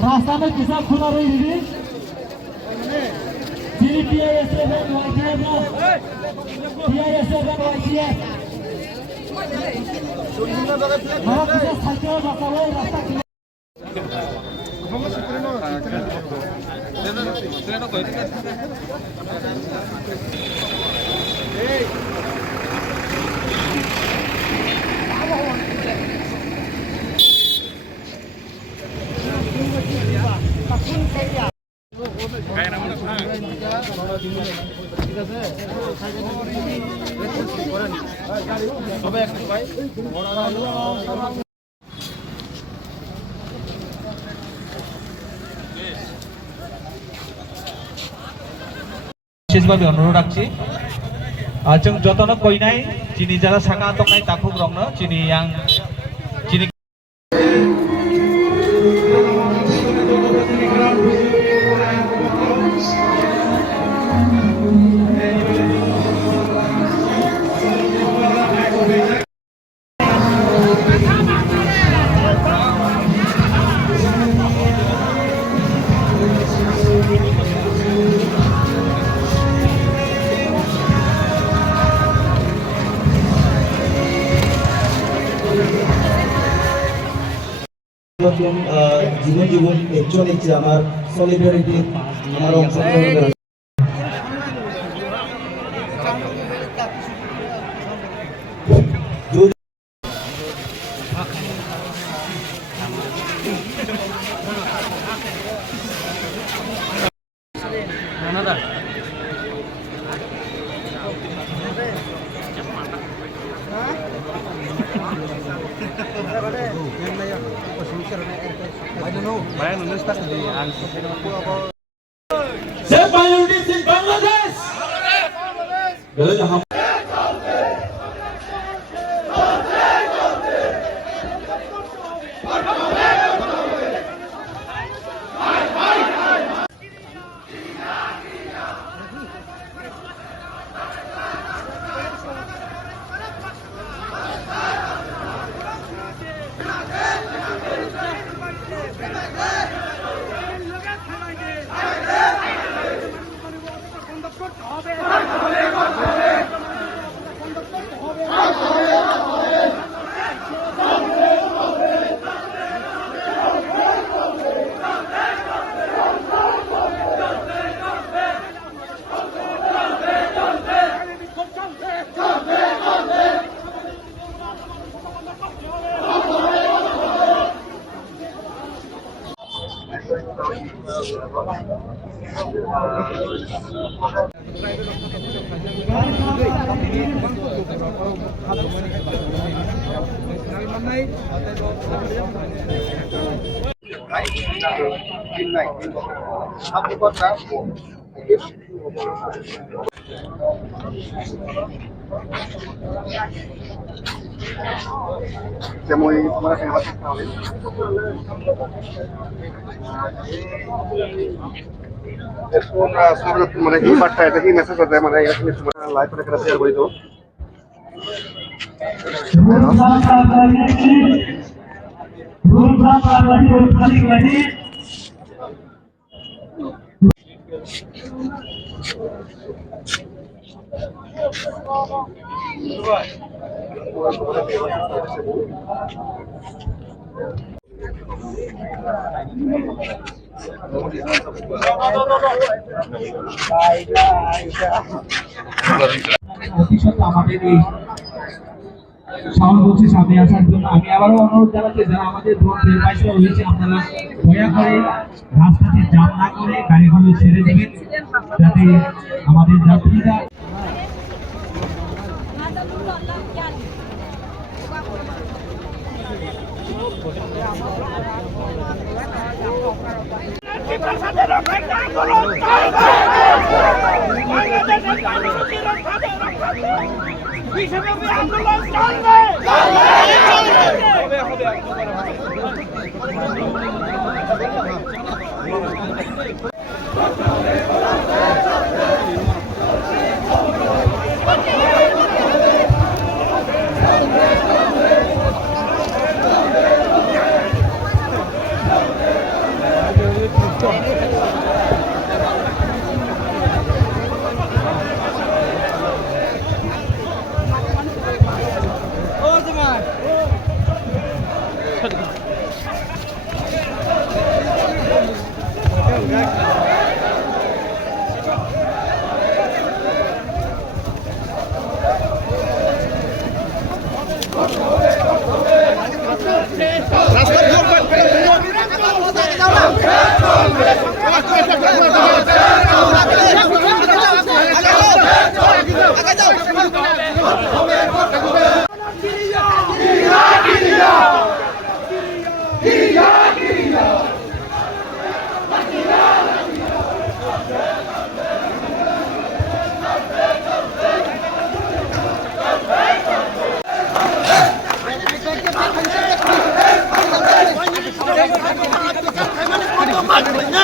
रास्ता में किसा खुला रही दीदी TIS7 YTF TIS7 YTF हमारा किसा साइकिल बसा हुआ है रास्ता বিশেষভাবে অনুরোধ রাখছি जों जतन कइनाय चिनि जारा साका तंनाय ताफुक रंनो चिनि yang चिनि জীবন জীবন একজন হচ্ছে আমার সলিডারিটি আমার অংশগ্রহণ Save minorities in Bangladesh. মানে এই পার্টটা এটা কি মেসেজ আছে মানে লাইভ করে একটা শেয়ার করি তো আমাদের এই সাউন্ড বক্সের সামনে আসার জন্য আমি আবারও অনুরোধ জানাচ্ছি যারা আমাদের ড্রোন পাইছে হয়েছে আপনারা দয়া করে রাস্তাটি জাম না করে গাড়িগুলো ছেড়ে দেবেন যাতে আমাদের যাত্রীরা আন্দোলন চলবে Minority,